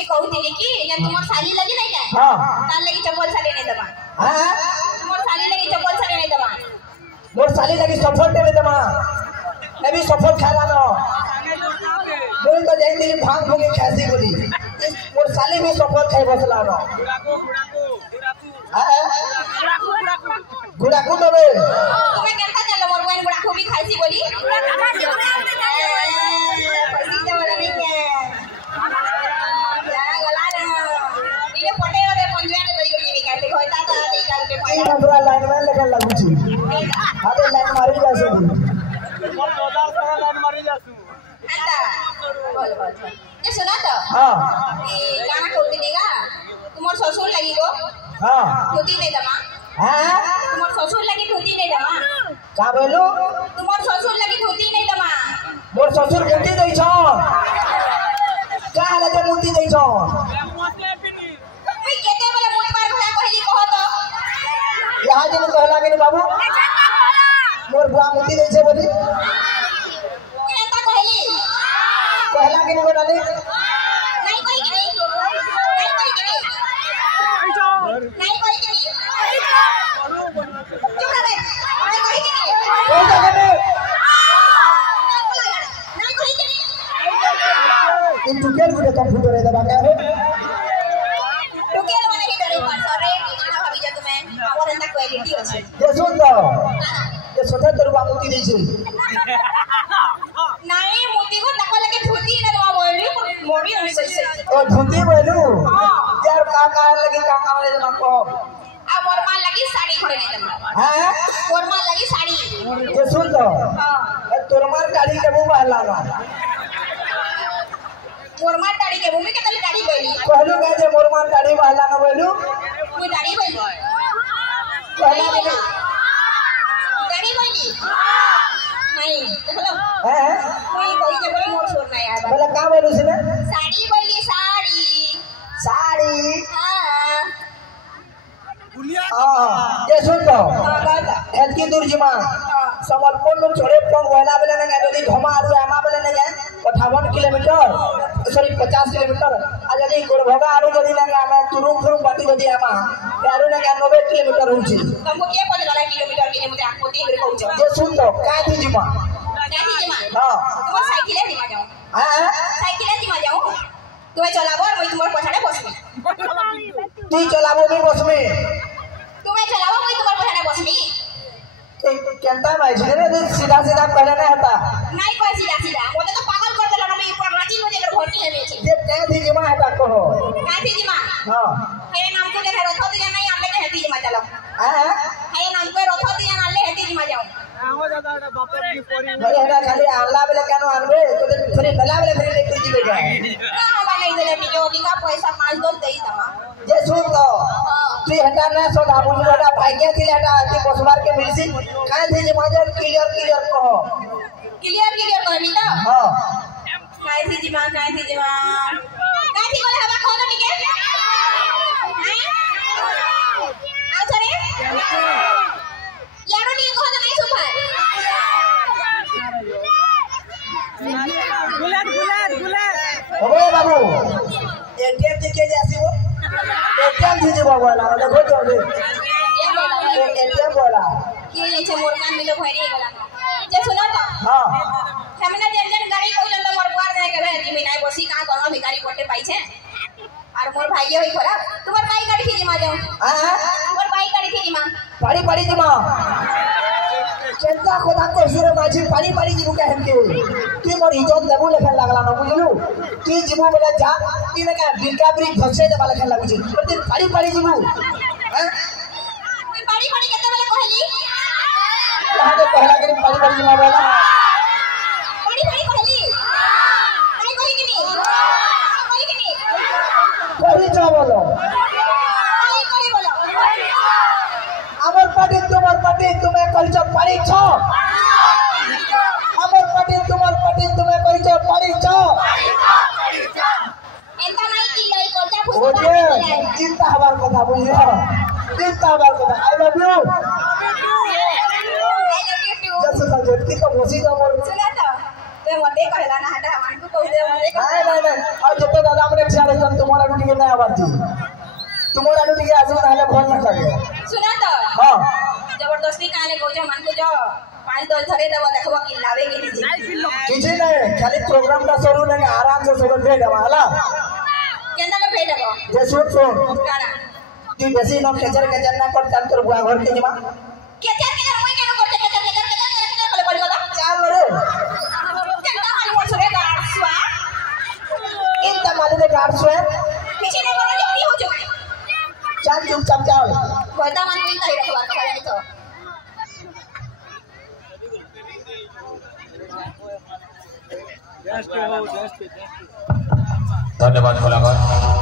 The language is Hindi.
मुई कहूतिली कि या तुमर साली लगी नहीं क्या हां तार लगी चप्पल साली नहीं दबा हां तुमर साली लगी चप्पल साली नहीं दबा मोर साली लगी सफर दे दमा अभी सफर खाला न बोल तो जाई दिल भांग भोगे खासी बोली मोर साली भी सफर खाई बसला न हां गुड़ाकू दबे तुम्हें केनता चलो मोर बहन गुड़ाकू भी खाईसी बोली पसीना वाला नहीं है यार गला ना ये पटे वाले पंजवा के तरी कोई नहीं कहते होता था निकाल के ई हमरा लाइन में लगन लागू छी हाथे लाइन मारी जासु मोर 14 साल लाइन मारी जासु आता बोल बोल ये सुना तो हां ये गाना कहतिलीगा तुमर ससुर लगी गो हां धोती नहीं दमा हां तुमर ससुर लगी धोती नहीं दमा का बोलू तुमर ससुर लगी धोती नहीं दमा मोर ससुर मुंती दै छ का लगे मुंती दै छ मैं केते बोले मुंह पर घोड़ा कहली कहो तो यहाँ जे कहला के बाबू मोर बुआ मुंती दै छ बोली केता कहली कहला के बोला नहीं नहीं कोई के नहीं नहीं कोई के नहीं नहीं कोई के नहीं चुप रह नहीं कोई के नहीं कोई जगह नहीं नहीं कोई के नहीं इन टुकेल गुडे कंप्यूटर है दबा क्या है टुकेल वाले ही डरे पर सरे गाना भाभी जा तुम्हें और अंदर क्वालिटी हो छै ये सुन तो ये सोचा तेरे बुआ मुंती दै छ नहीं मोती को तक लगे धोती ना तो बोली मोरी होनी सही ओ धुंती बोलू यार का लगे का वाले जमा को अब मोर मां लगी साड़ी खड़े नहीं दमा हां मोर मां लगी साड़ी ये सुन तो हां तोर मार गाड़ी के मुंह बहला ना मोर मां दाढ़ी के मुंह में के तले दाढ़ी बोली कहलू के जे मोर मार गाड़ी बहला ना बोलू कोई दाढ़ी बोली कहला के दाढ़ी बोली नहीं बोलो हैं कोई कोई के बोले मोर छोड़ना यार बोला का बोलू से साड़ी बोली साड़ी साड़ी हां ये सुन तो हां कहता एतकी दूर जिमा समलपुर लोग छोड़े पंग वाला बेले ने यदि घमा आरु आमा बेले ने 58 किलोमीटर सॉरी 50 किलोमीटर आ यदि गोरभगा आरु यदि ने आमा तुरुम तुरुम बाटी यदि आमा आरु ने 90 किलोमीटर होछि तुमको के पता चला किलोमीटर के मुझे आपको 3 कहू छ ये सुन तो का थी जिमा नहीं जिमा हां तुम साइकिल है जिमा जाओ हां साइकिल है जिमा जाओ तुम्हें चलाबो और मैं तुम्हारे पछाड़े बसबी तू चलाबो मैं बस में तुम्हें चलाबो मैं तुम्हारे पछाड़े बसबी केनता भाई ने सीधा सीधा पहले नहीं हटा नहीं कोई सीधा सीधा मुझे तो पागल कर देला मैं ऊपर रांची में जेकर भर्ती है बेचे ये ते थी जिमा हटा कहो का थी जिमा हां मेरे नाम को देखा रथो दिया नहीं आले के हेती जिमा चलो हां मेरे नाम को रथो दिया आले हेती जिमा जाओ आहो दादा एटा बापर की पोरी भाई हेडा खाली आला बेले केनो आनबे तो फ्री बेला बेले फ्री लेके जीबे जा का हवा नहीं देले टिके ओदिका पैसा 5 दो देई दमा ये सुन तो तू हटा ना सो दाबू बेटा भाई के थी हटा के बसबार के मिलसी काहे थी जे मजे क्लियर क्लियर कहो क्लियर क्लियर कहनी तो हां काय थी जिमा काय थी बोले हवा खो दो टिके आ सरे यारो नी कहो तो नहीं सुपर बुलेट बुलेट बुलेट ओए बाबू एटीएम के जासी वो एटीएम थी जे बाबू वाला देखो तो एटीएम वाला के ले छे मोर कान मिलो भरी गला जे सुनो तो हां हमने जन गाड़ी कोइलन तो मोर पार जाए के भाई कि बिना बसी का कोनो भिखारी कोटे पाई छे और मोर भाई होई खरा तुम्हार भाई गाड़ी थी जिमा जाओ हां मोर भाई गाड़ी थी जिमा पड़ी पड़ी जिमा चिंता खुदा को सिर माझी पड़ी पड़ी जिमु के हमके तू मोर इज्जत देबू लेखन लागला न बुझलू तू जिमु बेला जा ती ने का बिलका ब्रिज धसे देबा लेखन लागू छी तू पड़ी पड़ी जिमु हैं कोई बड़ी बड़ी केते वाला कहली कहां के पहला के पड़ी पड़ी जिमा वाला बड़ी बड़ी कहली आई कोई कि नहीं कोई जा बोलो आई कोई बोलो अमर पाटी तुम्हार पाटी तुम्हें कहिछ पड़ी छ अमर पाटी तुम्हार पाटी तुम्हें कहिछ पड़ी छ एंता नहीं की गई कोलता फुस ओजे चिंता हमार कथा बुझियो चिंता हमार कथा आई लव यू जैसे सजेट की तो मोसी का मोर सुना तो ते मते कहला ना हटा हमन को कहू दे मते नहीं और जते दादा हमने छाड़े इन्विटेशन तुम्हारा आडू टिके नहीं आबादी तुम्हारा आडू टिके आसो ना भल ना लगे सुना तो हां जबरदस्ती काले कोजा मान को जो 5-10 धरे देबो देखबो कि लावे कि नहीं किछि नहीं खाली प्रोग्राम का शुरू नहीं आराम से शुरू दे देवा हला केंदा के भेटबो जे सुट काना तू बेसी न केचर ना कर चल तोर बुआ घर के जमा केचर मोय केनो करते केचर कले पड़ी गला चल रे केंदा हाल मोर सरे गाड़सवा इंता माले दे गाड़ सो पीछे ने बोलो जल्दी हो जो चल चुपचाप चल कोता मान कोई कहि रखवा करे तो जस्ट हो जस्ट धन्यवाद मुलाकात।